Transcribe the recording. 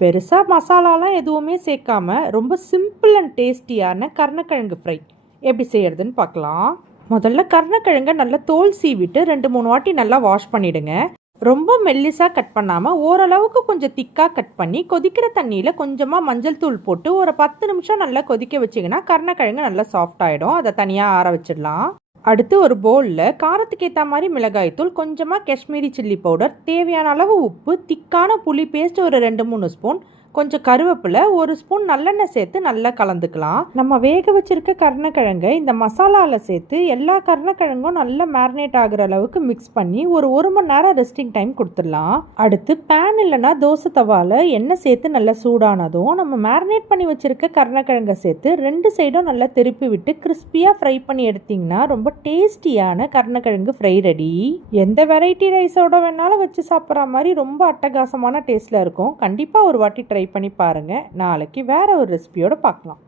பெருசாக மசாலாலாம் எதுவுமே சேர்க்காம ரொம்ப சிம்பிள் அண்ட் டேஸ்டியான கருணக்கிழங்கு ஃப்ரை எப்படி செய்யறதுன்னு பார்க்கலாம். முதல்ல கருணக்கிழங்கை நல்லா தோல் சீவிட்டு 2-3 வாட்டி நல்லா வாஷ் பண்ணிவிடுங்க. ரொம்ப மெல்லிஸாக கட் பண்ணாமல் ஓரளவுக்கு கொஞ்சம் திக்காக கட் பண்ணி கொதிக்கிற தண்ணியில் கொஞ்சமாக மஞ்சள் தூள் போட்டு ஒரு 10 நிமிஷம் நல்லா கொதிக்க வச்சிங்கன்னா கருணக்கிழங்கு நல்லா சாஃப்ட் ஆகிடும். அதை தனியாக ஆற வச்சிடலாம். அடுத்து ஒரு பவுலில் காரத்துக்கு ஏற்ற மாதிரி மிளகாய்த்தூள், கொஞ்சமாக காஷ்மீரி சில்லி பவுடர், தேவையான அளவு உப்பு, திக்கான புளி பேஸ்ட் ஒரு 2-3 ஸ்பூன், கொஞ்சம் கருவேப்பிலை, 1 ஸ்பூன் நல்லெண்ணெய் சேர்த்து நல்லா கலந்துக்கலாம். நம்ம வேக வச்சிருக்க கருணக்கிழங்கை இந்த மசாலாவில் சேர்த்து எல்லா கருணக்கிழங்கும் நல்லா மேரினேட் ஆகிற அளவுக்கு மிக்ஸ் பண்ணி ஒரு 1 மணி நேரம் ரெஸ்டிங் டைம் கொடுத்துடலாம். அடுத்து பேன் இல்லைன்னா தோசை தவாவில் எண்ணெய் சேர்த்து நல்லா சூடானதும் நம்ம மேரினேட் பண்ணி வச்சிருக்க கருணக்கிழங்கை சேர்த்து 2 சைடும் நல்லா திருப்பி விட்டு கிறிஸ்பியாக ஃப்ரை பண்ணி எடுத்திங்கன்னா ரொம்ப டேஸ்டியான கருணக்கிழங்கு ஃப்ரை ரெடி. எந்த வெரைட்டி ரைஸோட வேணாலும் வச்சு சாப்பிட்ற மாதிரி ரொம்ப அட்டகாசமான டேஸ்ட்டில் இருக்கும். கண்டிப்பாக ஒரு வாட்டி ட்ரை பண்ணி பாருங்கள். நாளைக்கு வேற ஒரு ரெசிபியோட பார்க்கலாம்.